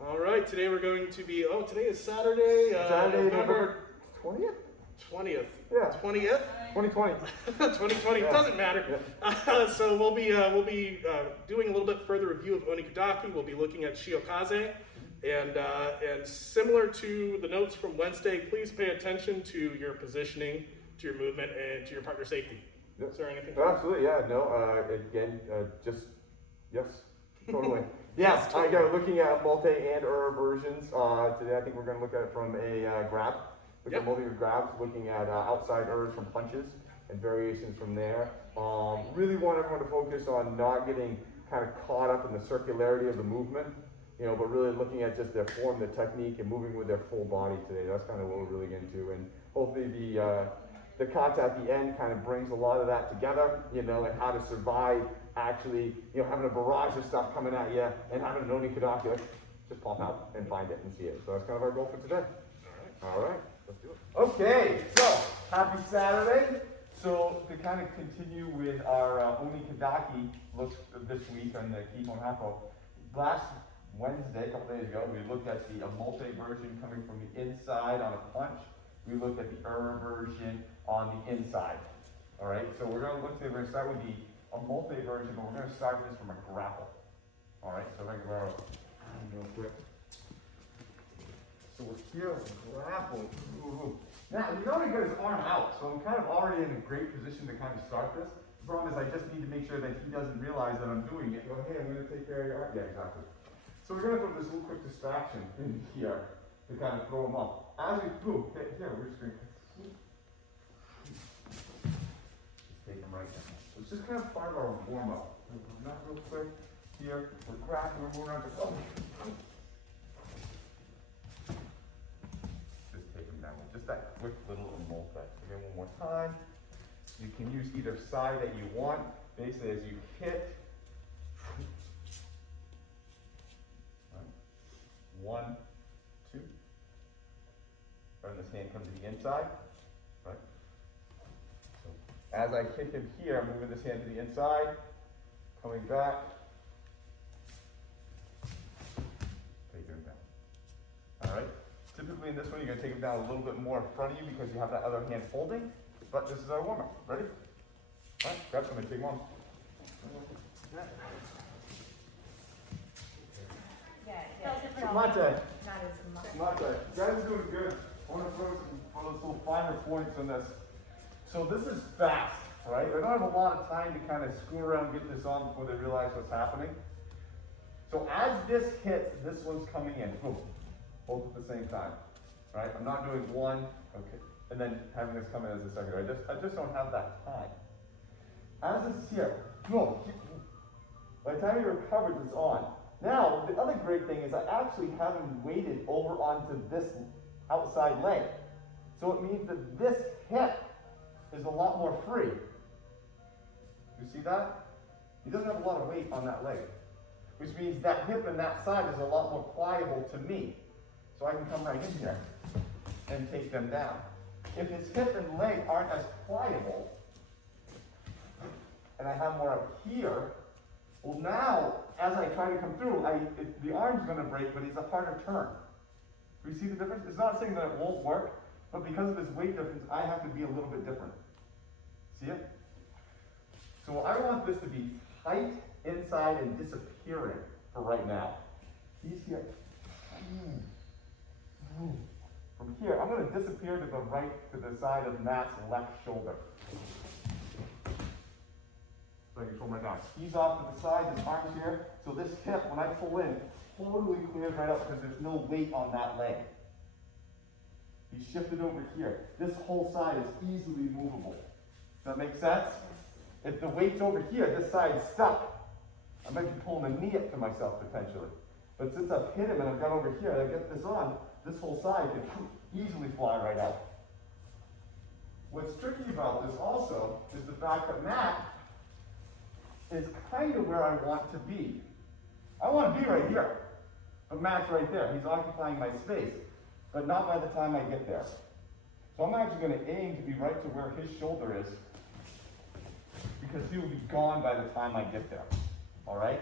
All right, today we're going to be, today is Saturday, November 20th? 20th. Yeah. 20th? 2020. 2020, Yeah. doesn't matter. Yeah. So we'll be doing a little bit further review of Oni Kudaki. We'll be looking at Shio Kaze. And similar to the notes from Wednesday, please pay attention to your positioning, to your movement, and to your partner safety. Yep. Is there anything? Absolutely, yeah. No, again, just, yes, totally. Yeah, Yes, totally. looking at multi and versions. Today I think we're going to look at it from a grab. Look at multi grabs, looking at outside from punches and variations from there. Really want everyone to focus on not getting kind of caught up in the circularity of the movement, but really looking at just their form, their technique, and moving with their full body today. That's kind of what we're really into. And hopefully the content at the end kind of brings a lot of that together, and how to survive actually, having a barrage of stuff coming at you and having an Oni Kudaki, just pop out and find it and see it. So that's kind of our goal for today. All right, let's do it. Okay, so happy Saturday. So to kind of continue with our Oni Kudaki look this week on the Kihon Hako, last Wednesday, a couple days ago, we looked at the multi version coming from the inside on a punch. We looked at the version on the inside. All right, so we're going to look today, we're going to start with a multi version, but we're going to start with this from a grapple. All right, so if I can grab real quick. So we're here, grapple. Ooh. Now, you know he got his arm out, so I'm kind of already in a great position to kind of start this. The problem is I just need to make sure that he doesn't realize that I'm doing it. Go, hey, I'm going to take care of your arm. Yeah, exactly. So we're going to put this little quick distraction in here to kind of throw him up. As we do, here, we're just going to take him right down. So it's just kind of part of our warm up. Not real quick. Here, we're grabbing, we're moving around. Just take him down. Just that quick little multi. Again, one more time. You can use either side that you want. Basically, as you hit. One, two. And this hand comes to the inside. Right? So as I hit him here, I'm moving this hand to the inside. Coming back. Take him down. Alright? Typically in this one, you're going to take him down a little bit more in front of you because you have that other hand holding. But this is our warm-up. Ready? Alright, grab something, take him on. Mate. Mate. You guys are doing good. I want to throw those little finer points on this. So this is fast, right? They don't have a lot of time to kind of screw around and get this on before they realize what's happening. So as this hits, this one's coming in. Boom. Both at the same time. Right? I'm not doing one, okay, and then having this come in as a second. I just don't have that time. As this is here, boom. By the time he recovers, it's on. Now, the other great thing is I actually have him weighted over onto this outside leg. So it means that this hip is a lot more free. You see that? He doesn't have a lot of weight on that leg. Which means that hip and that side is a lot more pliable to me. So I can come right in here and take them down. If his hip and leg aren't as pliable, and I have more up here, well now, as I try to come through, the arm's going to break, but it's a harder turn. Do you see the difference? It's not saying that it won't work, but because of this weight difference, I have to be a little bit different. See it? So I want this to be tight inside and disappearing for right now. He's here. From here, I'm going to disappear to the right, to the side of Matt's left shoulder. So I can show him right now. He's off to the side, his arm's here. So this hip, when I pull in, totally clears right up because there's no weight on that leg. He's shifted over here. This whole side is easily movable. Does that make sense? If the weight's over here, this side's stuck. I might be pulling a knee up to myself potentially. But since I've hit him and I've got over here, I get this on, this whole side can easily fly right out. What's tricky about this also is the fact that Matt is kind of where I want to be. I want to be right here, but Matt's right there. He's occupying my space, but not by the time I get there. So I'm actually going to aim to be right to where his shoulder is, because he will be gone by the time I get there. All right?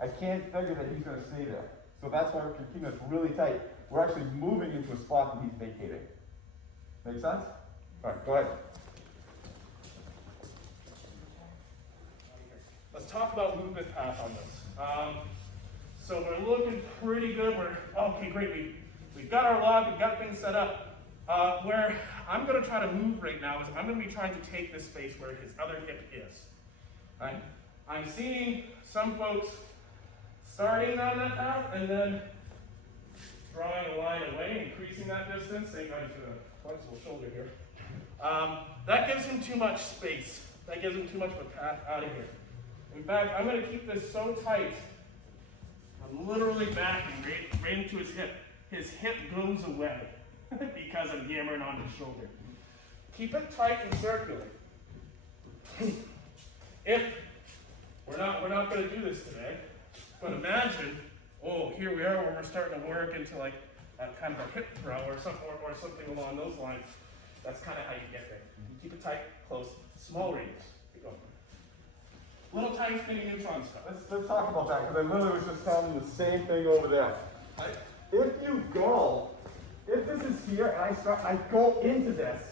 I can't figure that he's going to stay there. So that's why we're keeping this really tight. We're actually moving into a spot that he's vacating. Make sense? All right, go ahead. Let's talk about movement path on this. So we're looking pretty good. Okay, great. We've got our log, we've got things set up. Where I'm going to try to move right now is I'm going to be trying to take this space where his other hip is. Right? I'm seeing some folks starting on that path and then drawing a line away, increasing that distance. Say going to a flexible shoulder here. That gives him too much space. That gives him too much of a path out of here. In fact, I'm going to keep this so tight, I'm literally backing right into his hip. His hip goes away because I'm hammering on his shoulder. Keep it tight and circular. If we're not going to do this today, but imagine, here we are when we're starting to work into like a kind of a hip throw or something along those lines. That's kind of how you get there. Keep it tight, close, small radius. Keep going. Little tiny spinning neutron stuff. Let's talk about that, because I literally was just telling you the same thing over there. If this is here and I go into this,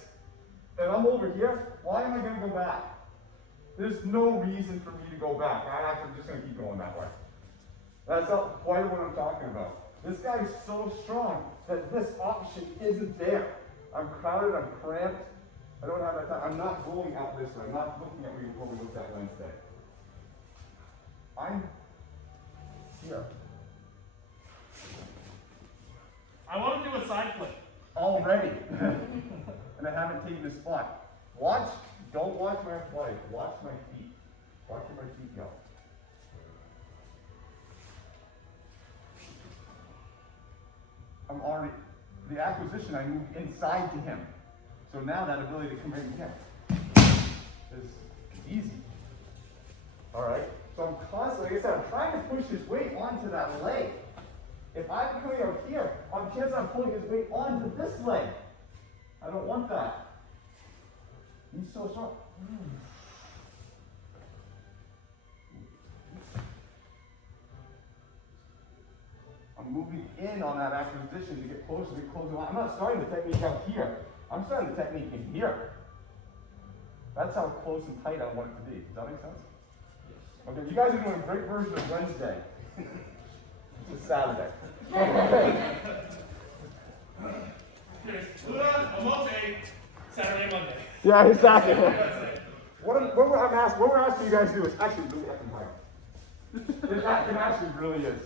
and I'm over here, why am I going to go back? There's no reason for me to go back. I'm actually just going to keep going that way. That's not quite what I'm talking about. This guy is so strong that this option isn't there. I'm crowded, I'm cramped, I don't have that time. I'm not going out this way. I'm not looking at what we looked at Wednesday. I'm here. I want to do a side flip. Already. And I haven't taken the spot. Don't watch my flight. Watch my feet. Watch where my feet go. The acquisition, I moved inside to him. So now that ability to come right in here is easy. All right? So I'm constantly, like I said, I'm trying to push his weight onto that leg. If I'm coming out here, on chance I'm pulling his weight onto this leg. I don't want that. He's so strong. I'm moving in on that acquisition to get closer to closing line. I'm not starting the technique out here. I'm starting the technique in here. That's how close and tight I want it to be. Does that make sense? Yes. Okay, you guys are doing a great version of Wednesday. It's Saturday. Luna, Omote, Saturday, Monday. Yeah, exactly. What we're asking you guys to do is actually really effing hard. It actually really is.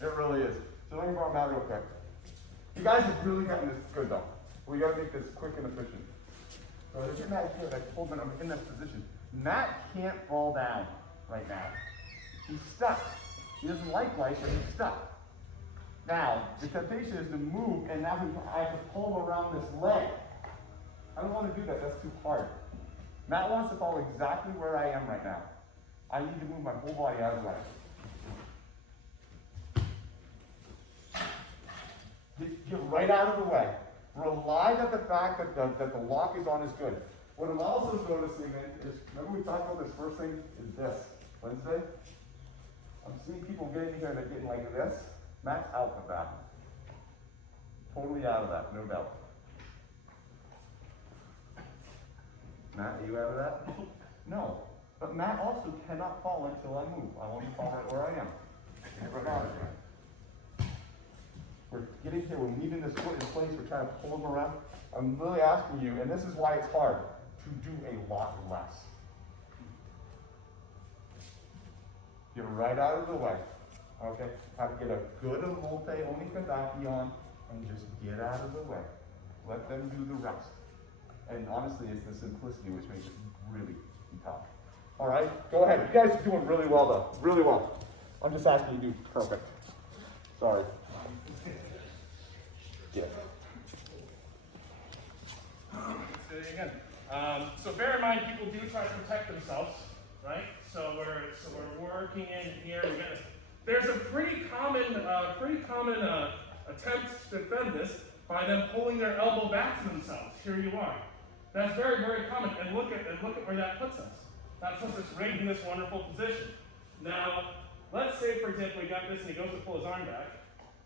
It really is. So let me borrow Matt real quick. You guys have really gotten this good though. We gotta make this quick and efficient. So if you're Matt here, I told him I'm in this position. Matt can't fall down right now. He's stuck. He doesn't like life, but he's stuck. Now, the temptation is to move, and now I have to pull him around this leg. I don't want to do that. That's too hard. Matt wants to fall exactly where I am right now. I need to move my whole body out of the way. Get right out of the way. Rely that the fact that the lock is on is good. What I'm also noticing is, remember we talked about this first thing, is this. Wednesday? I'm seeing people get in here and they're getting like this. Matt's out of that. Totally out of that, no doubt. Matt, are you out of that? No. But Matt also cannot fall until I move. I want to fall right where I am. We're getting here, we're leaving this foot in place, we're trying to pull him around. I'm really asking you, and this is why it's hard, to do a lot less. Get right out of the way. Okay? Have to get a good Omote Oni Kudaki on and just get out of the way. Let them do the rest. And honestly, it's the simplicity which makes it really tough. Alright? Go ahead. You guys are doing really well though. Really well. I'm just asking you to do perfect. Sorry. Yeah. Say it again. So bear in mind, people do try to protect themselves, right? So we're working in here. There's a pretty common attempt to defend this by them pulling their elbow back to themselves. Here you are. That's very, very common. And look at where that puts us. That puts us right in this wonderful position. Now, let's say, for example, he got this and he goes to pull his arm back.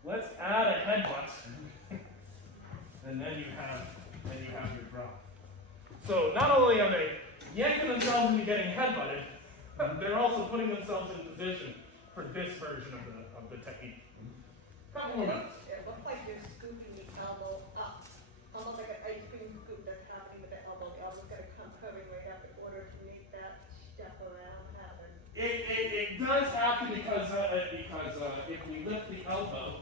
let's add a headbutt, and then you have your drop. So not only are they yanking themselves into getting headbutted, they're also putting themselves in position for this version of the technique. Couple more minutes. It looks like you're scooping the elbow up, almost like an ice cream scoop that's happening with the elbow. The elbow's gonna come curving right up in order to make that step around happen. It does happen because if we lift the elbow,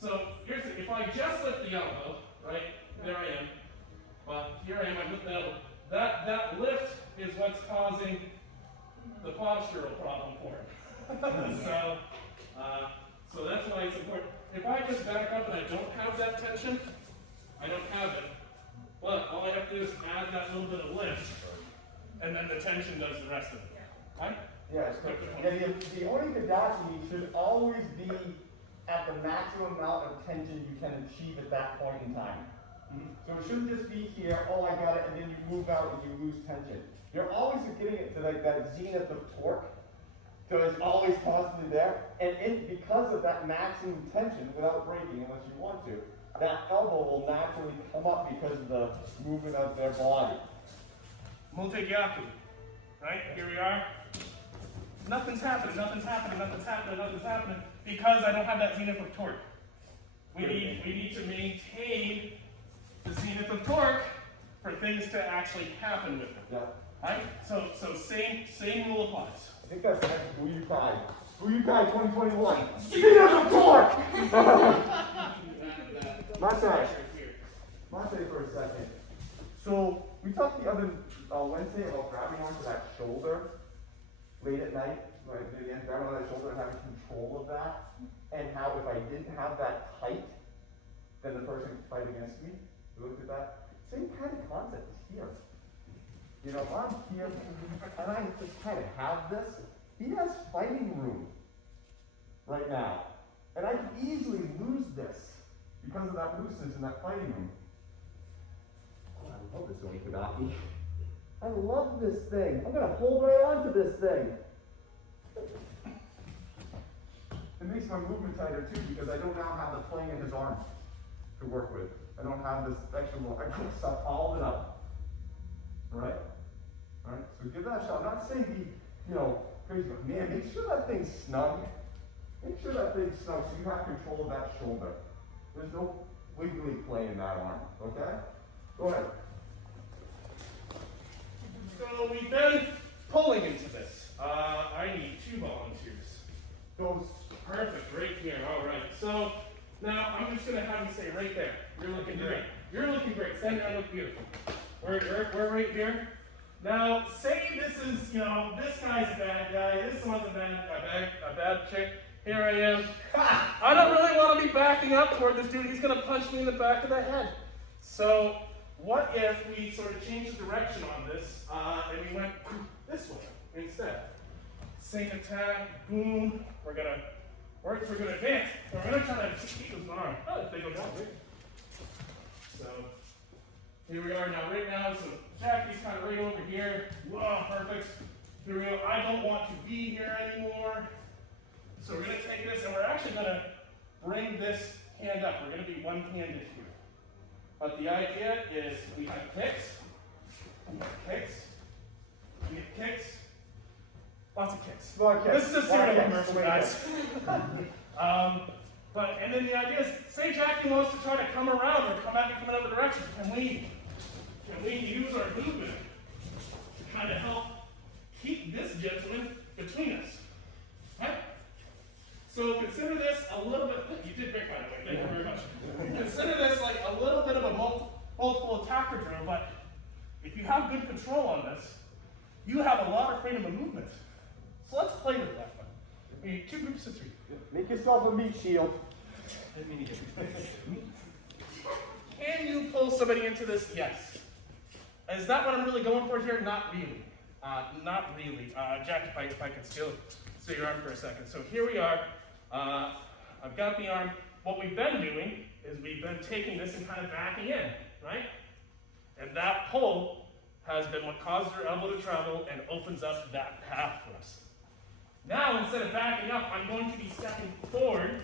so here's the, if I just lift the elbow, right, there I am, well, here I am, I lift the elbow, that lift is what's causing the postural problem for it. So that's why it's important. If I just back up and I don't have that tension, I don't have it, but all I have to do is add that little bit of lift, and then the tension does the rest of it. Right? Yes, the Oni Kudaki should always be at the maximum amount of tension you can achieve at that point in time. So it shouldn't just be here, oh I got it, and then you move out and you lose tension. You're always getting it to like that zenith of torque. So it's always constantly there. And because of that maximum tension, without breaking unless you want to, that elbow will naturally come up because of the movement of their body. Multi-gyaku. Right? Here we are. Nothing's happening, nothing's happening, nothing's happening, nothing's happening, because I don't have that zenith of torque. We need to maintain the zenith of torque for things to actually happen with it. Yeah. Right? So same rule applies. I think that's next Buukai. Buukai 2021. Zenith of torque! Mate for a second. So we talked the other Wednesday about grabbing onto that shoulder late at night, right? Again, grabbing on that shoulder and having control of that, and how if I didn't have that tight, then the person could fight against me. We looked at that. Same kind of concept is here. You know, I'm here, and I just kind of have this. He has fighting room right now, and I could easily lose this because of that looseness in that fighting room. Oh, I love this Oni Kudaki. I love this thing. I'm gonna hold right on to this thing. It makes my movement tighter too because I don't now have the playing in his arm to work with. I don't have this extra more. I can stuff all of it up. Alright? Alright? So give that a shot. I'm not saying be, crazy, but man, make sure that thing's snug. Make sure that thing's snug so you have control of that shoulder. There's no wiggly play in that arm. Okay? Go ahead. So we've been pulling into this. I need 2 volunteers. Those. Perfect, right here. All right. So now I'm just going to have you say right there. You're looking great. You're looking great. Stand there and look beautiful. We're right here. Now, say this is, this guy's a bad guy. This one's a bad chick. Here I am. I don't really want to be backing up toward this dude. He's going to punch me in the back of the head. So what if we sort of changed the direction on this and we went this way instead? Same attack, boom. We're going to advance. We're going to try to keep his arm. Oh, they go down there. So here we are now. Right now, so Jackie's kind of right over here. Whoa, perfect. Here we go. I don't want to be here anymore. So we're going to take this and we're actually going to bring this hand up. We're going to be one-handed here. But the idea is we have kicks, we have kicks, we have kicks, lots of kicks. This is a serial commercial, guys. And then the idea is, say Jackie wants to try to come around or come at me from another direction. Can we use our movement to kind of help keep this gentleman between us? Okay? So consider this a little bit, you did great by the way, thank you very much. Consider this like a little bit of a multiple attacker drill, but if you have good control on this, you have a lot of freedom of movement. So let's play with that one. We need 2 groups of 3. Make yourself a meat shield. Can you pull somebody into this? Yes. Is that what I'm really going for here? Not really. Not really. Jack, if I could still see your arm for a second. So here we are. I've got the arm. What we've been doing is we've been taking this and kind of backing in, right? And that pull has been what causes your elbow to travel and opens up that path for us. Now, instead of backing up, I'm going to be stepping forward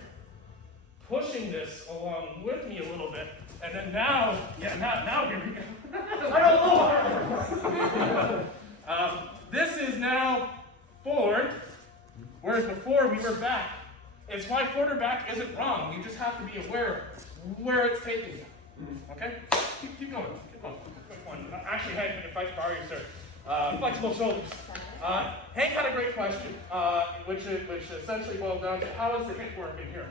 pushing this along with me a little bit, and then now here we go. This is now forward, whereas before we were back. It's why forward or back isn't wrong. You just have to be aware of where it's taking you. Okay? Keep going. Keep going. Quick one. Actually, Hank, if I could borrow you, sir. Flexible shoulders. Hank had a great question, which essentially boils down to how is the hip working here?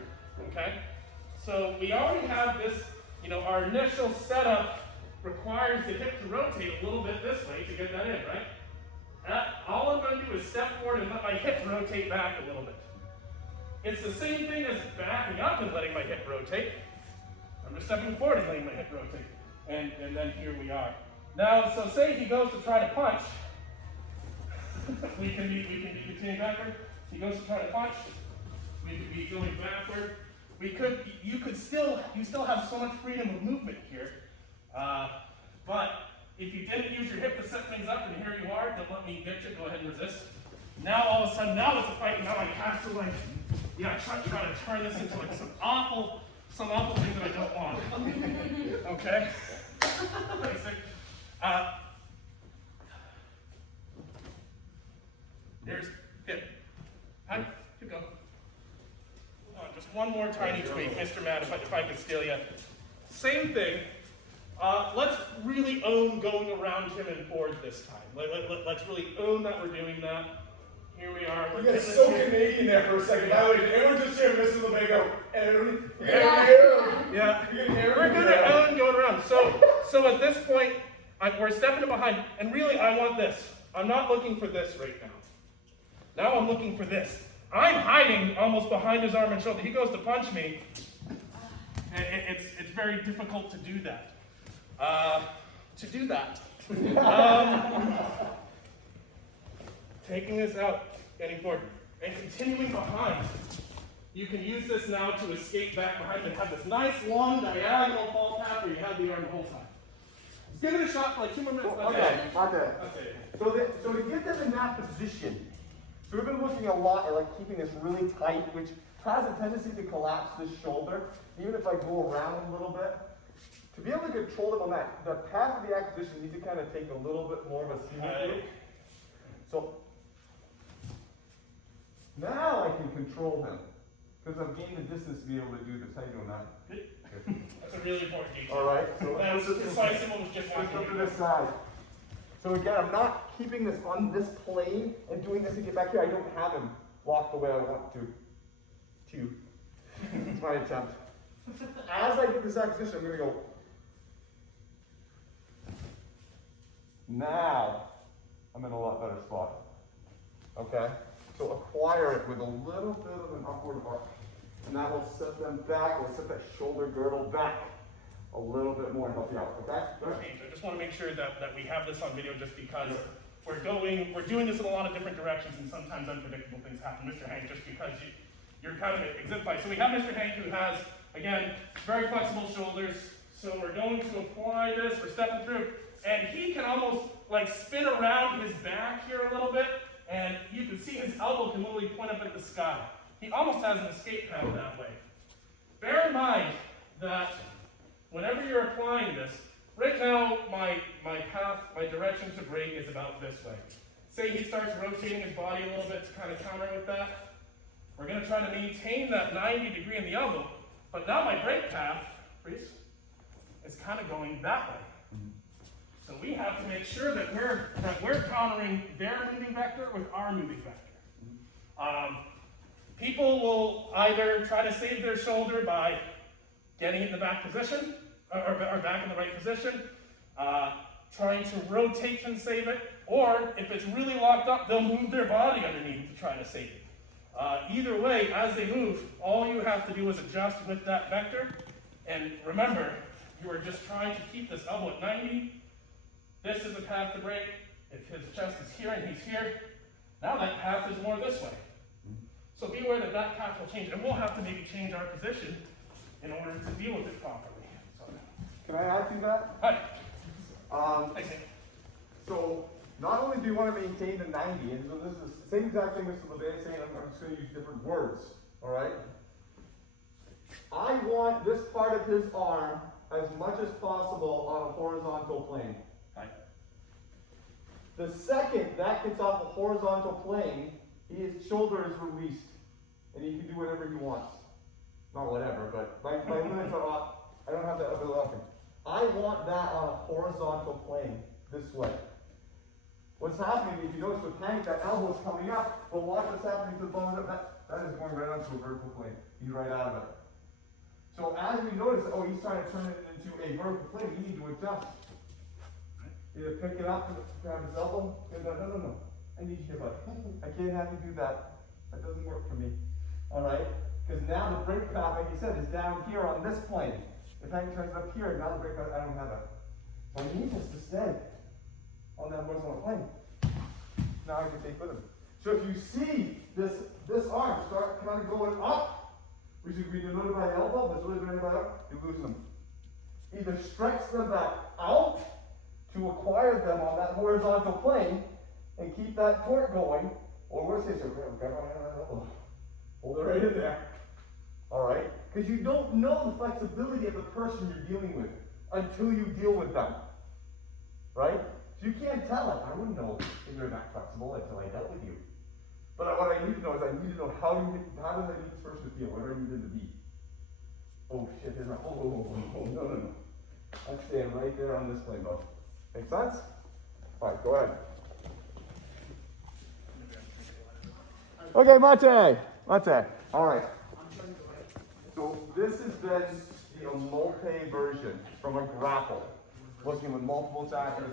Okay? So we already have this, our initial setup requires the hip to rotate a little bit this way to get that in, right? All I'm going to do is step forward and let my hip rotate back a little bit. It's the same thing as backing up and letting my hip rotate. I'm just stepping forward and letting my hip rotate. And then here we are. Now, so say he goes to try to punch. we can be continuing backward. He goes to try to punch. We could be going backward. You still have so much freedom of movement here. But if you didn't use your hip to set things up, and here you are, don't let me get you, go ahead and resist. Now all of a sudden, now it's a fight, and now I have to try to turn this into some awful thing that I don't want. Okay? Basic. There's hip. Keep going. Just one more tiny tweak, Mr. Matt, if I could steal you. Same thing. Let's really own going around him and forward this time. Let's really own that we're doing that. Here we are. You got so Canadian there for a second. By the way, everyone just hear Mrs. LeBego. Yeah. We're going to own going around. So at this point, we're stepping behind, and really I want this. I'm not looking for this right now. Now I'm looking for this. I'm hiding almost behind his arm and shoulder. He goes to punch me. It's very difficult to do that. Taking this out, getting forward, and continuing behind. You can use this now to escape back behind and have this nice long diagonal fall path where you have the arm the whole time. Let's give it a shot for like 2 more minutes. Okay. That's So to get them in that position, so we've been looking a lot at like keeping this really tight, which has a tendency to collapse this shoulder, even if I go around a little bit. To be able to control them on that, the path of the acquisition needs to kind of take a little bit more of a scenic route. So now I can control him, because I've gained the distance to be able to do this. How you doing, Matt? Good. That's a really important detail. All right. So that's decisive was just one to this side. So again, I'm not keeping this on this plane and doing this to get back here. I don't have him locked the way I want to. It's my attempt. As I get this acquisition, I'm going to go. Now, I'm in a lot better spot. Okay? So acquire it with a little bit of an upward arc. And that will set them back, will set that shoulder girdle back a little bit more and help you out, okay? I just want to make sure that we have this on video just because we're doing this in a lot of different directions and sometimes unpredictable things happen. Mr. Hank, just because you're kind of exemplified. So we have Mr. Hank who has, again, very flexible shoulders. So we're going to apply this, we're stepping through, and he can almost like spin around his back here a little bit, and you can see his elbow can literally point up at the sky. He almost has an escape path that way. Bear in mind that whenever you're applying this, right now my path, my direction to break is about this way. Say he starts rotating his body a little bit to kind of counter with that. We're going to try to maintain that 90 degree in the elbow, but now my break path, Reese, is kind of going that way. So we have to make sure that we're countering their moving vector with our moving vector. People will either try to save their shoulder by getting it in the back position, or back in the right position, trying to rotate and save it, or if it's really locked up, they'll move their body underneath to try to save it. Either way, as they move, all you have to do is adjust with that vector, and remember, you are just trying to keep this elbow at 90. This is the path to break. If his chest is here and he's here, now that path is more this way. So be aware that path will change, and we'll have to maybe change our position in order to deal with it properly. So, can I add to that? Hi. Thanks, Hank. So not only do you want to maintain the 90, and so this is the same exact thing Mr. LeBay is saying, I'm just going to use different words, all right? I want this part of his arm as much as possible on a horizontal plane. Right. The second that gets off a horizontal plane, his shoulder is released, and he can do whatever he wants. Not whatever, but my limits are off. I don't have that other option. I want that on a horizontal plane, this way. What's happening, if you notice with Hank, that elbow is coming up, but watch what's happening to the bone. That is going right onto a vertical plane. He's right out of it. So as we notice, oh, he's trying to turn it into a vertical plane, you need to adjust. Either pick it up, grab his elbow, no. I need you here, bud. I can't have you do that. That doesn't work for me. Alright? Because now the brake pad, like you said, is down here on this plane. If Hank turns it up here, now the brake pad, I don't have it. So I need this to stay on that horizontal plane. Now I can take with him. So if you see this arm start kind of going up, which is being denoted by the elbow, but it's really denoted by the elbow, you lose them. Either stretch them back out to acquire them on that horizontal plane and keep that torque going, or worst case, grab on that elbow. Hold it right in there. Alright? Because you don't know the flexibility of the person you're dealing with until you deal with them. Right? So you can't tell it. I wouldn't know if you're not flexible until I dealt with you. But what I need to know is I need to know how does I need this person to feel? Where do I need them to be? Oh shit, there's no, no. I'm staying right there on this plane, bud. Make sense? Alright, go ahead. Okay, Mate. Alright. So this is then the multi version from a grapple. Working with multiple attackers,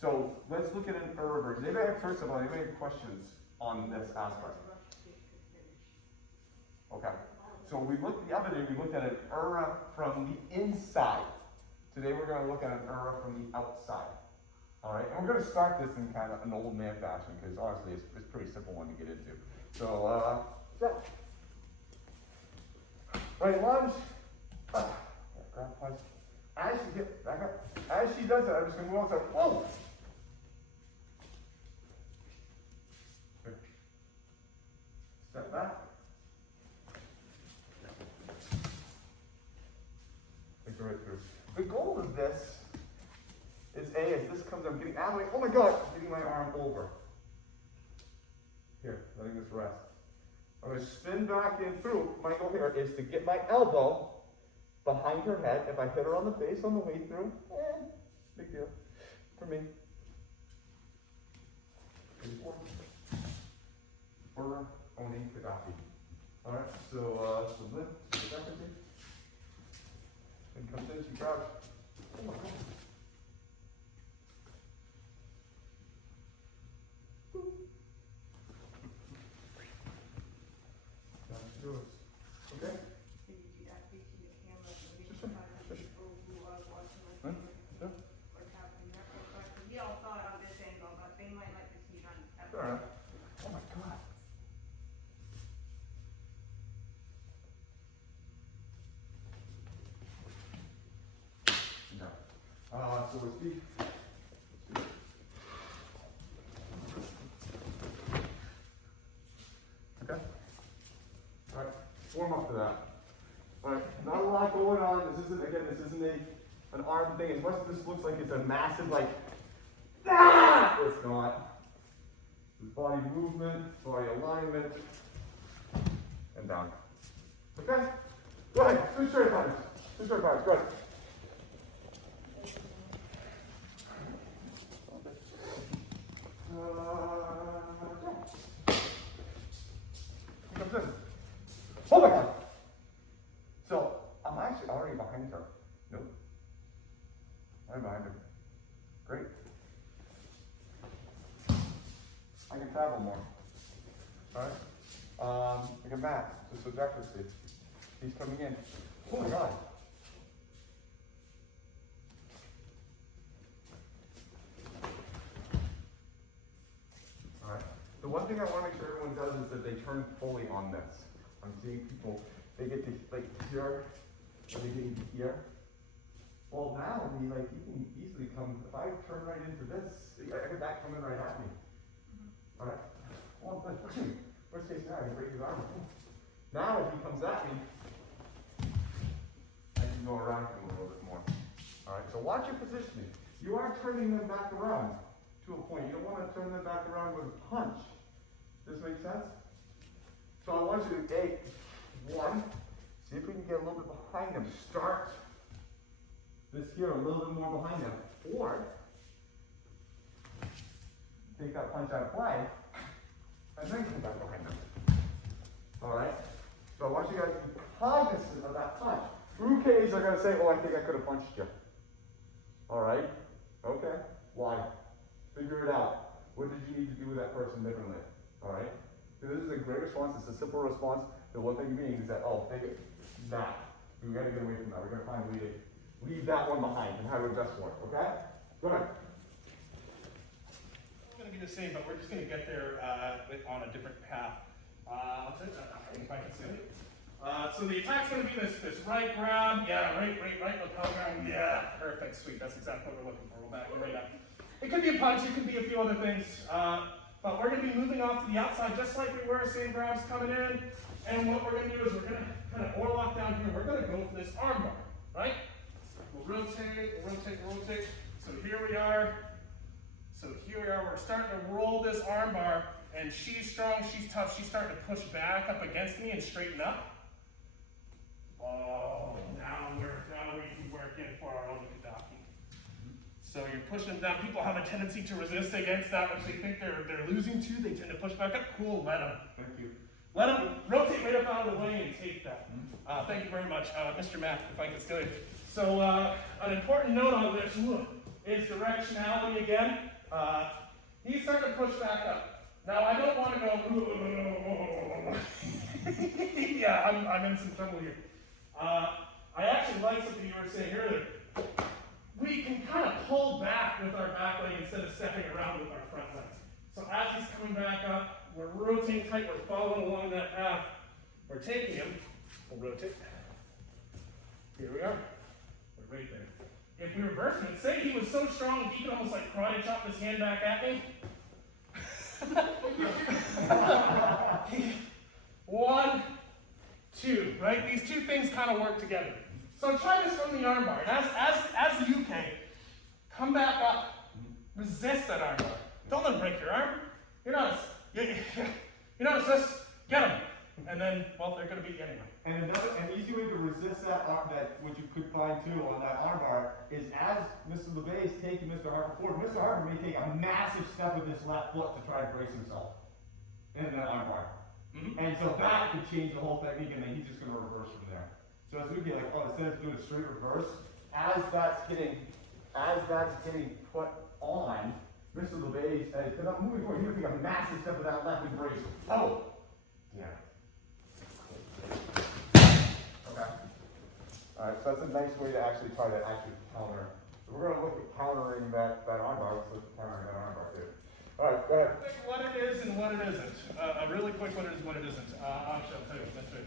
so let's look at an version. First of all, anybody have questions on this aspect? Okay. So we looked the other day, we looked at an from the inside. Today we're going to look at an from the outside. Alright, and we're going to start this in kind of an old man fashion, because honestly it's a pretty simple one to get into. So, right lunge. Grab punch. As she gets back up, as she does that, I'm just going to move on. So, whoa! Step back. Go right through. The goal of this is as this comes, I'm getting out of the way. Oh my God! I'm getting my arm over. Here, letting this rest. I'm going to spin back in through. My goal here is to get my elbow behind her head. If I hit her on the face on the way through, big deal for me. Or Oni Kudaki. Alright, so lift, and comes in, she grabs. Oh my God. Down she goes. Okay? Sure. Oh my God. No. So it's deep. Okay? Alright, warm up to that. Alright, not a lot going on. This isn't an arm thing. As much as this looks like it's a massive, like, it's not. It's body movement, body alignment, and down. Okay? Go ahead, switch straight fighters. Go ahead. He comes in. Oh my God! So, I'm actually already behind her. Nope. I'm behind her. Great. I can travel more. Alright? I can match, just so Jack can see. He's coming in. Oh my God. Alright. The one thing I want to make sure everyone does is that they turn fully on this. I'm seeing people, they get to like here, or they get to here. Well now, I mean, like, you can easily come, if I turn right into this, I get that coming right at me. Alright. Well, but worst case scenario, I can break his arm. Now if he comes at me, go around him a little bit more. All right, so watch your positioning. You are turning them back around to a point. You don't want to turn them back around with a punch. Does this make sense? So I want you to, one, see if we can get a little bit behind them. Start this here a little bit more behind them. Or, take that punch out of play, and then come back behind them. All right? So I want you guys to be cognizant of that punch. Rookies are going to say, oh, I think I could have punched you. All right? Okay. Why? Figure it out. What did you need to do with that person differently? All right? So this is a great response. It's a simple response. The one thing being is that, oh, think it, that. We got to get away from that. We're going to find a way to leave that one behind and how to adjust for it. Okay? Go ahead. It's going to be the same, but we're just going to get there on a different path. I'll tell you, if I can see it. So the attack's going to be this right grab. Yeah, right lapel grab. Yeah, perfect, sweet. That's exactly what we're looking for. We'll back it right up. It could be a punch. It could be a few other things. But we're going to be moving off to the outside just like we were. Same grabs coming in. And what we're going to do is we're going to kind of orlock down here. We're going to go for this arm bar, right? We'll rotate. So here we are. We're starting to roll this arm bar. And she's strong, she's tough, she's starting to push back up against me and straighten up. Oh, now we can work in for our own Kudaki. So you're pushing them down. People have a tendency to resist against that, which they think they're losing to. They tend to push back up. Cool, let them. Thank you. Let them rotate right up out of the way and take that. Thank you very much, Mr. Mack, if I could still. So an important note on this is directionality again. He's starting to push back up. Now, I don't want to go, yeah, I'm in some trouble here. I actually like something you were saying earlier. We can kind of pull back with our back leg instead of stepping around with our front leg. So as he's coming back up, we're rotating tight, we're following along that path. We're taking him, we'll rotate. Here we are, we're right there. If we reverse him, say he was so strong he could almost like karate chop his hand back at me. 1, 2, right? These two things kind of work together. So try this from the armbar. As the UK, come back up, resist that armbar. Don't let him break your arm. You're not just get him. And then, well, they're going to beat you anyway. And an easy way to resist that which you could find too on that armbar is as Mr. LeBay is taking Mr. Harper forward, Mr. Harper may take a massive step with his left foot to try to brace himself in that armbar. And so that could change the whole technique, and then he's just going to reverse from there. So it's going to be like, oh, instead of doing a straight reverse, as that's getting put on, Mr. LeBay, because I'm moving forward, he's going to take a massive step with that left and brace. Oh! Yeah. Okay. Alright, so that's a nice way to actually try to counter. So we're going to look at countering that armbar. Let's look at countering that armbar too. Alright, go ahead. What it is and what it isn't. Really quick what it is and what it isn't. Actually, I'll tell you. That's right.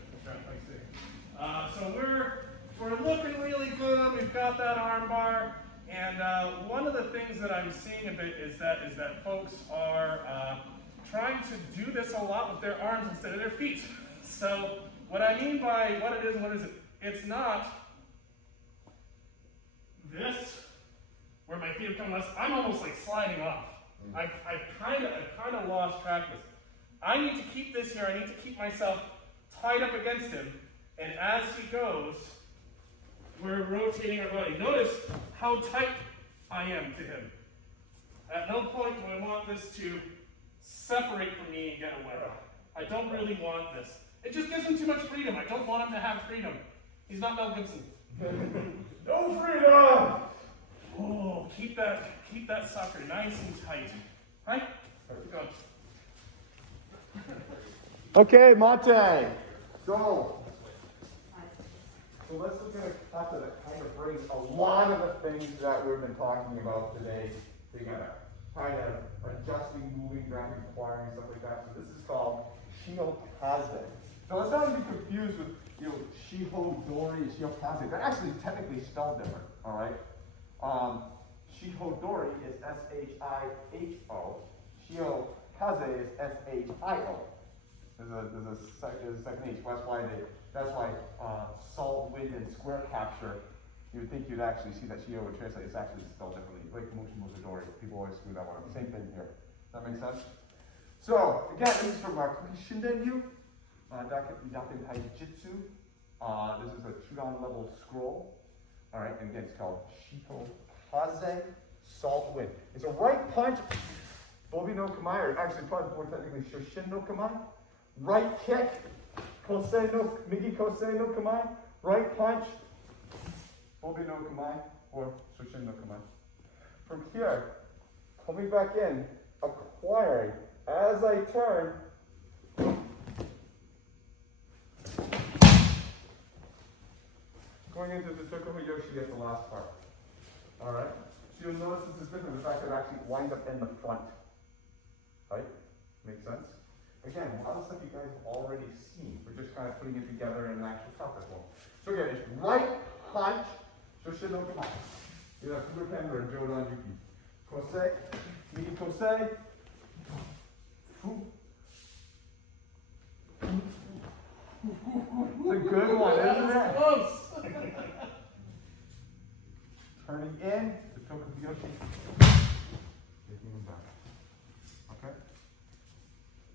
So we're looking really good. We've got that armbar. And one of the things that I'm seeing a bit is that folks are trying to do this a lot with their arms instead of their feet. So what I mean by what it is and what isn't, it's not this where my feet have come less. I'm almost like sliding off. I've kind of lost track of this. I need to keep this here. I need to keep myself tied up against him. And as he goes, we're rotating our body. Notice how tight I am to him. At no point do I want this to separate from me and get away. I don't really want this. It just gives him too much freedom. I don't want him to have freedom. He's not Mel Gibson. No freedom! Oh, keep that sucker nice and tight. Right? Go. Okay, Monte. So let's look at a cut that kind of brings a lot of the things that we've been talking about today together. Kind of adjusting, moving, grabbing, acquiring, stuff like that. So this is called Shio Kaze. So let's not be confused with Shiho Dori and Shio Kaze. They're actually technically spelled different. All right. Shiho Dori is S-H-I-H-O. Shio Kaze is S-H-I-O. There's a second H. That's why salt, wind, and square capture you would think you'd actually see that Shio would translate. It's actually spelled differently. Like motion Mozadori. People always screw that one up. Same thing here. Does that make sense? So, again, this is from Kudaki Shio Kaze Taijutsu. This is a Chudan level scroll. Alright, and again, it's called Shio Kaze Salt Wind. It's a right punch, Bobi no Kamai, or actually probably more technically Shoshin no Kamai. Right kick, Migi Kosei no Kamai. Right punch, Bobi no Kamai, or Shoshin no Kamai. From here, coming back in, acquiring, as I turn, going into the Tokuhoyoshi at the last part. Alright? So you'll notice this is different, the fact that it actually winds up in the front. Right? Makes sense? Again, a lot of stuff you guys have already seen. We're just kind of putting it together in an actual practice form. So again, it's right punch, Shoshin no Kamai. You have Kudoken or Jodan Yuki. Kosei, Migi Kosei. It's a good one, isn't it? Close. Turning in, the Tokuyoshi. Taking him back. Okay?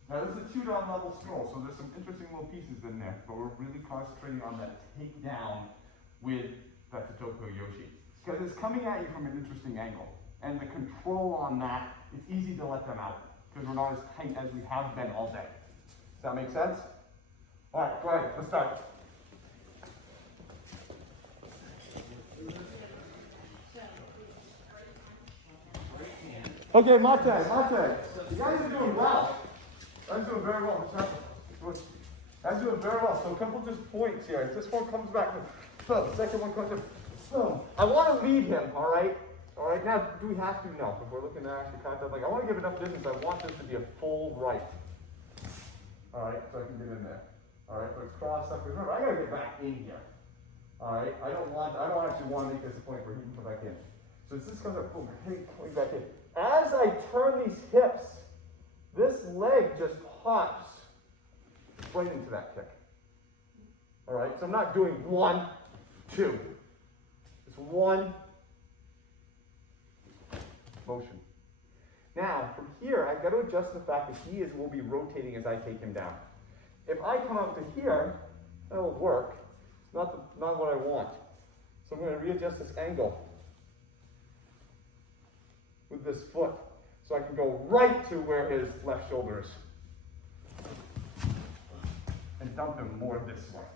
Now this is a Chudan level scroll, so there's some interesting little pieces in there, but we're really concentrating on that takedown with that Tokuyoshi. Because it's coming at you from an interesting angle. And the control on that, it's easy to let them out. Because we're not as tight as we have been all day. Does that make sense? Alright, go ahead, let's start. Okay, Mate. You guys are doing well. You guys are doing very well. You guys are doing very well. So a couple just points here. This one comes back to boom. Second one comes to boom. I want to lead him, alright? Alright, now do we have to? No. If we're looking at actually content, like I want to give enough distance, I want this to be a full right. Alright, so I can get in there. Alright, so it's cross up. Remember, I gotta get back in here. Alright, I don't actually want to make this a point where he can come back in. So as this comes up, boom, coming back in. As I turn these hips, this leg just pops right into that kick. Alright, so I'm not doing 1, 2. It's 1, motion. Now, from here, I've got to adjust the fact that will be rotating as I take him down. If I come out to here, that'll work. It's not what I want. So I'm going to readjust this angle with this foot, so I can go right to where his left shoulder is. And dump him more this way.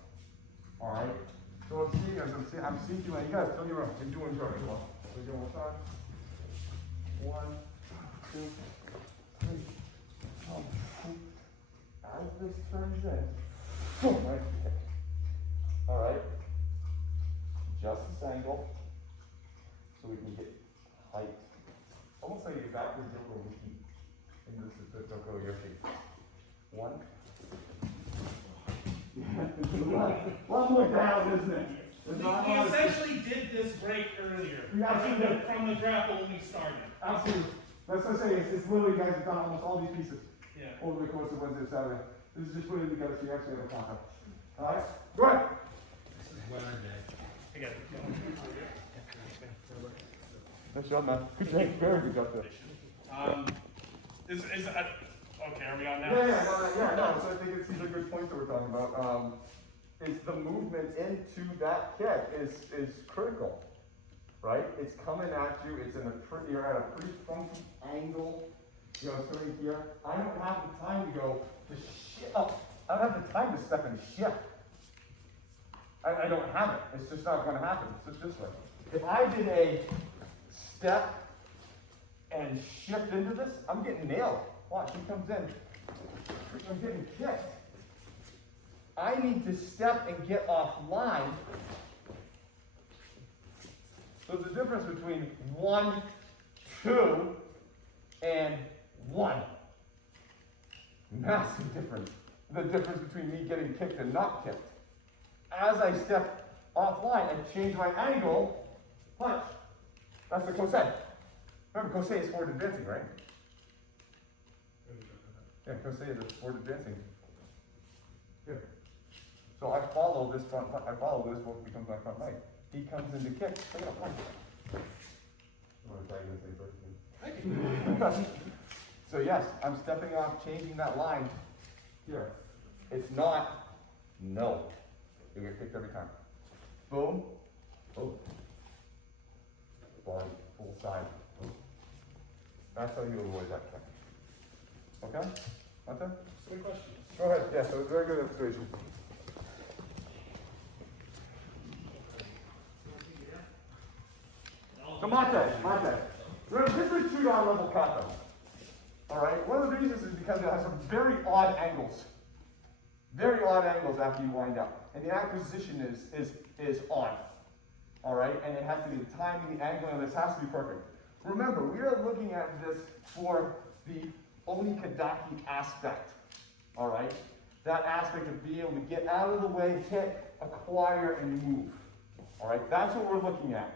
Alright? So I'm seeing you, and you guys, don't get me wrong, I'm doing very well. We're doing one time. 1, 2, 3, 4. As this turns in, boom, right kick. Alright? Adjust this angle so we can get height. Almost like exactly Yoko Wiki in this is the Tokuyoshi. 1. One more down, isn't it? He essentially did this break earlier. From the grapple when we started. Absolutely. Let's just say it's literally, guys have done almost all these pieces over the course of Wednesday and Saturday. This is just putting it together so you actually have a concept. Alright? Go ahead. This is one day. I got it. Nice job, man. Good job. Very good job there. Okay, are we on now? Yeah. So I think these are good points that we're talking about. Is the movement into that kick is critical, right? It's coming at you. It's you're at a pretty funky angle. You know, starting here. I don't have the time to go to shift. Oh, I don't have the time to step and shift. I don't have it. It's just not going to happen. It's just this way. If I did a step and shift into this, I'm getting nailed. Watch, he comes in. I'm getting kicked. I need to step and get offline. So there's a difference between 1, 2, and 1. Massive difference. The difference between me getting kicked and not kicked. As I step offline and change my angle, punch. That's the Kosei. Remember, Kosei is forward advancing, right? Yeah, Kosei is forward advancing. Here. So I follow this front, what becomes my front leg. he comes in to kick. Look at that. You want to tag this thing first? So yes, I'm stepping off, changing that line here. It's not no. You get kicked every time. Boom. Boom. Body, full side. That's how you avoid that kick. Okay? Hunter? Good question. Go ahead. Yeah, so it's very good illustration. So Mate. Remember, this is a shoot-on level kata. Alright? One of the reasons is because it has some very odd angles. Very odd angles after you wind up. And the acquisition is odd. Alright? And it has to be the timing, the angle, and this has to be perfect. Remember, we are looking at this for the Oni Kudaki aspect. Alright? That aspect of being able to get out of the way, hit, acquire, and move. Alright? That's what we're looking at.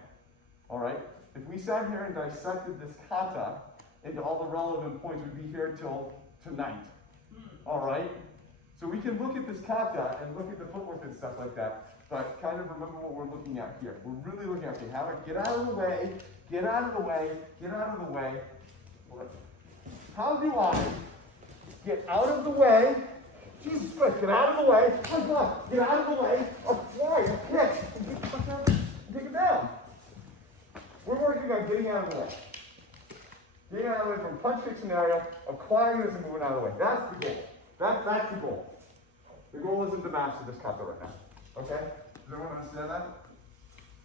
Alright? If we sat here and dissected this kata into all the relevant points, we'd be here till tonight. Alright? So we can look at this kata and look at the footwork and stuff like that, but kind of remember what we're looking at here. We're really looking at, okay, how do I get out of the way, get out of the way, get out of the way. How do I get out of the way? Jesus Christ, get out of the way. Oh my God, get out of the way. Acquire, kick, and take it down. We're working on getting out of the way. Getting out of the way from punch kick scenario, acquiring this and moving out of the way. That's the goal. That's the goal. The goal isn't to master this kata right now. Okay? Does everyone understand that?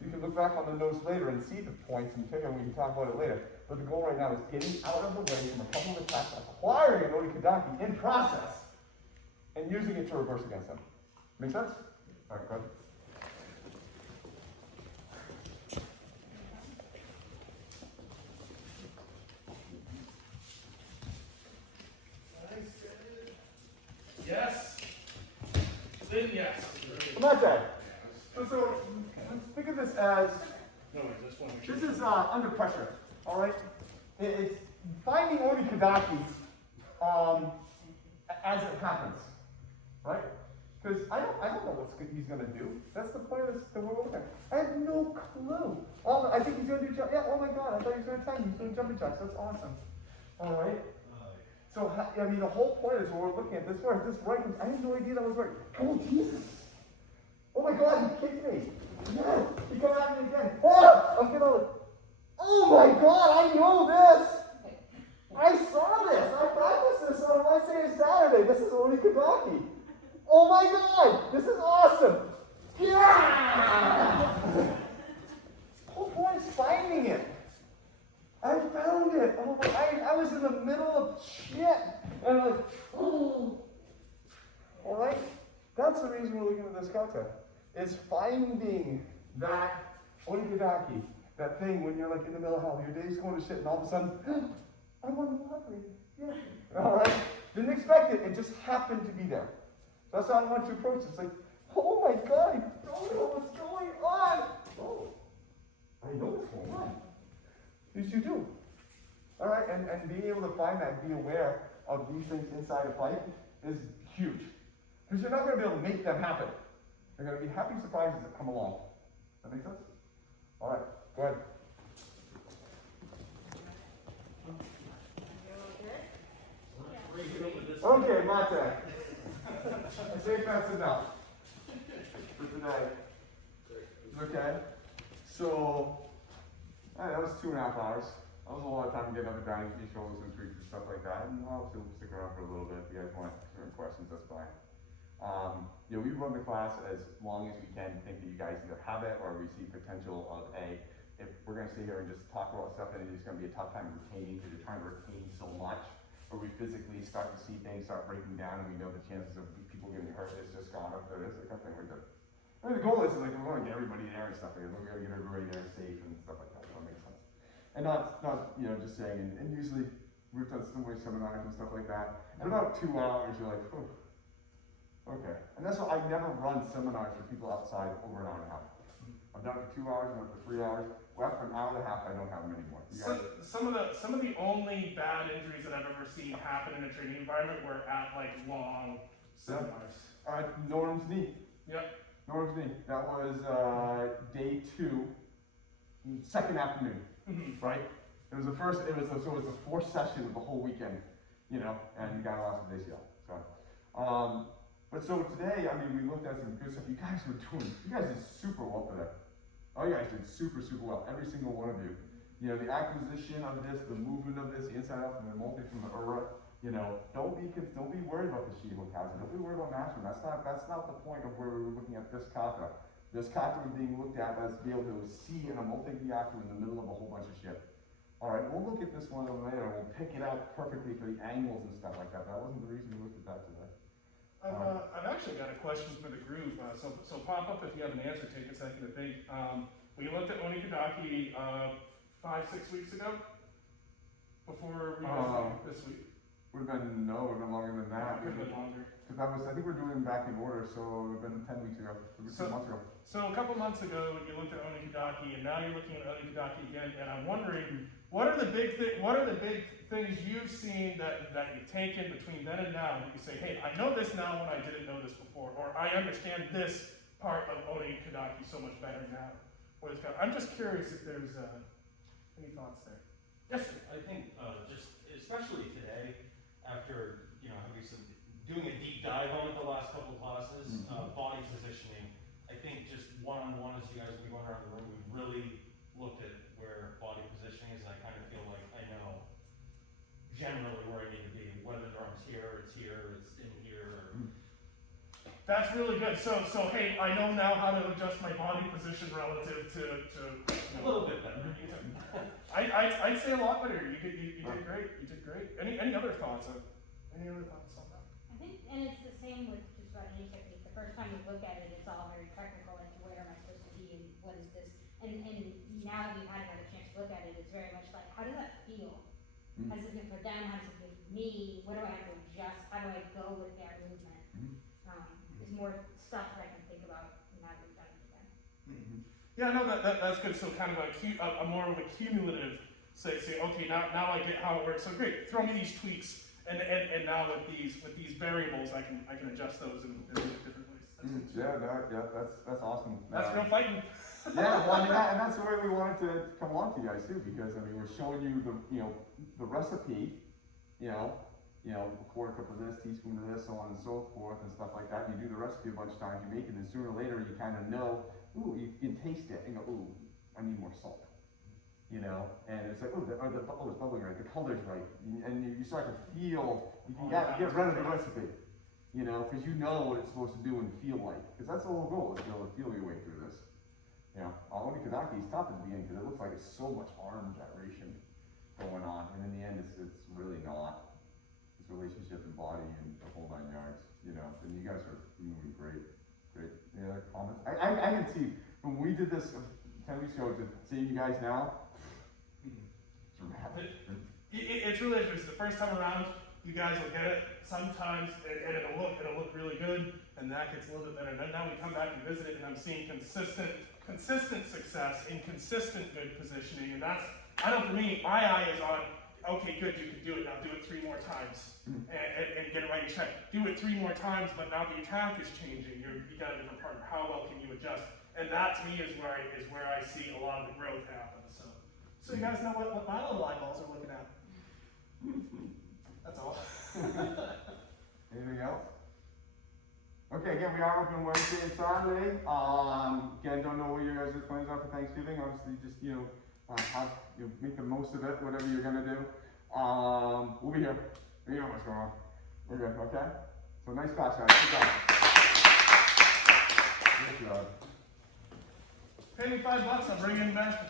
You can look back on the notes later and see the points and pick them. We can talk about it later. But the goal right now is getting out of the way from a couple of attacks, acquiring an Oni Kudaki in process, and using it to reverse against them. Make sense? All right, go ahead. Yes. Then yes. Not that. So think of this as, No, I just want to make sure. this is under pressure, all right? It's finding Oni Kudaki as it happens, right? Because I don't know what he's going to do. That's the point of this, that we're looking at. I have no clue. I think he's going to do jump. Yeah, oh my God, I thought he was going to time. He's doing jumping jacks. That's awesome. All right? So, I mean, the whole point is when we're looking at this right, I had no idea that was right. Oh, Jesus. Oh my God, he kicked me. Yes, he come at me again. Oh, I'm gonna, oh my God, I know this. I saw this. I practiced this on Wednesday and Saturday. This is Oni Kudaki. Oh my God, this is awesome. Yeah! The whole point is finding it. I found it. Oh my, I was in the middle of shit. And I'm like, oh. All right? That's the reason we're looking at this kata. Is finding that Oni Kudaki, that thing when you're like in the middle of hell, your day's going to shit, and all of a sudden, I won the lottery. Yeah. All right? Didn't expect it. It just happened to be there. That's how I want to approach it. It's like, oh my God, I don't know what's going on. Oh, I know what's going on. Yes, you do. All right, and being able to find that, be aware of these things inside a fight is huge. Because you're not going to be able to make them happen. They're going to be happy surprises that come along. That make sense? All right, go ahead. Okay, Mate. I think that's enough for today. Okay, so that was 2.5 hours. That was a lot of time to get up and down these shoulders and tweaks and stuff like that. And I'll still stick around for a little bit. If you guys want certain questions, that's fine. We run the class as long as we can. Think that you guys either have it or we see potential of if we're going to sit here and just talk about stuff and it's going to be a tough time retaining because you're trying to retain so much, or we physically start to see things start breaking down and we know the chances of people getting hurt is just gone up there. It's like something like that. I mean, the goal is like we're going to get everybody there and stuff like that. We're going to get everybody there safe and stuff like that. That makes sense. And not just saying. And usually we've done similar seminars and stuff like that. And about 2 hours, you're like, oh, okay. And that's why I never run seminars for people outside over an hour and a half. I've done it for 2 hours, I've done it for 3 hours. Well, after an hour and a half, I don't have them anymore. Some of the only bad injuries that I've ever seen happen in a training environment were at like long seminars. All right, Norm's knee. Yep. No worries with me. That was day 2, second afternoon, right? It was the first. It was the 4th session of the whole weekend, you know, and you got a lot of days yet. So, but so today, I mean, we looked at some good stuff. You guys did super well today. Oh, you guys did super well. Every single one of you. You know, the acquisition of this, the movement of this, the inside out from the multi from the Ura. You know, don't be worried about the Shio Kaze. Don't be worried about mastering. That's not the point of where we were looking at this kata. This kata was being looked at as be able to see in a multi-gyaku in the middle of a whole bunch of shit. All right, we'll look at this one later. We'll pick it out perfectly for the angles and stuff like that. That wasn't the reason we looked at that today. I've actually got a question for the group. So pop up if you have an answer. Take a second to think. We looked at Oni Kudaki 5-6 weeks ago. Before we this week. Would have been longer than that. Could have been longer. Because I think we're doing them back in order, so it would have been 10 weeks ago. 2 months ago. So a couple months ago, you looked at Oni Kudaki, and now you're looking at Oni Kudaki again. And I'm wondering, what are the big things you've seen that you've taken between then and now that you say, hey, I know this now when I didn't know this before, or I understand this part of Oni Kudaki so much better now. I'm just curious if there's any thoughts there. Yes, sir. I think just especially today, after doing a deep dive on it the last couple of classes, body positioning. I think just one-on-one as you guys have been going around the room, we've really looked at where body positioning is. I kind of feel like I know generally where I need to be, whether the arm's here, it's in here. That's really good. So hey, I know now how to adjust my body position relative to A little bit better. I'd say a lot better. You did great. You did great. Any other thoughts? Any other thoughts on that? I think, and it's the same with just about any technique. The first time you look at it, it's all very technical, and where am I supposed to be, and what is this? And now that you've had another chance to look at it, it's very much like, how does that feel? How does it feel for them? How does it feel for me? What do I have to adjust? How do I go with their movement? There's more stuff that I can think about now that we've done it again. Yeah, no, that's good. So kind of a more of a cumulative. Say okay, now I get how it works. So great, throw me these tweaks. And now with these variables, I can adjust those in different ways. That's awesome. That's real fighting. Yeah, well, I mean, and that's the way we wanted to come along to you guys too, because I mean, we're showing you the recipe, a quarter cup of this, teaspoon of this, so on and so forth, and stuff like that. And you do the recipe a bunch of times, you make it, and sooner or later you kind of know. Ooh, you can taste it and go, ooh, I need more salt. And it's like, it's bubbling right, the color's right, and you start to feel, you get rid of the recipe, because you know what it's supposed to do and feel like, because that's the whole goal, is to be able to feel your way through this. Oni Kudaki is tough at the beginning, because it looks like it's so much arm gyration going on, and in the end, it's really not. It's relationship and body and the whole 9 yards, and you guys are moving great. Any other comments? I can see, when we did this 10 weeks ago, to see you guys now, it's really interesting. The first time around, you guys will get it sometimes, and it'll look really good, and that gets a little bit better. And then now we come back and visit it, and I'm seeing consistent success in consistent good positioning, and that's, I know for me, my eye is on, okay, good, you can do it now. Do it 3 more times, and get it right each time. Do it 3 more times, but now the attack is changing. You got a different partner. How well can you adjust? And that to me is where I see a lot of the growth happen. So you guys know what my little eyeballs are looking at. That's all. Anything else? Okay, again, we are open Wednesday and Saturday. Again, don't know what your guys' plans are for Thanksgiving. Obviously, just make the most of it, whatever you're gonna do. We'll be here. We know what's going on. We're good, okay? So nice class, guys. Good job. Pay me $5, I'll bring in back.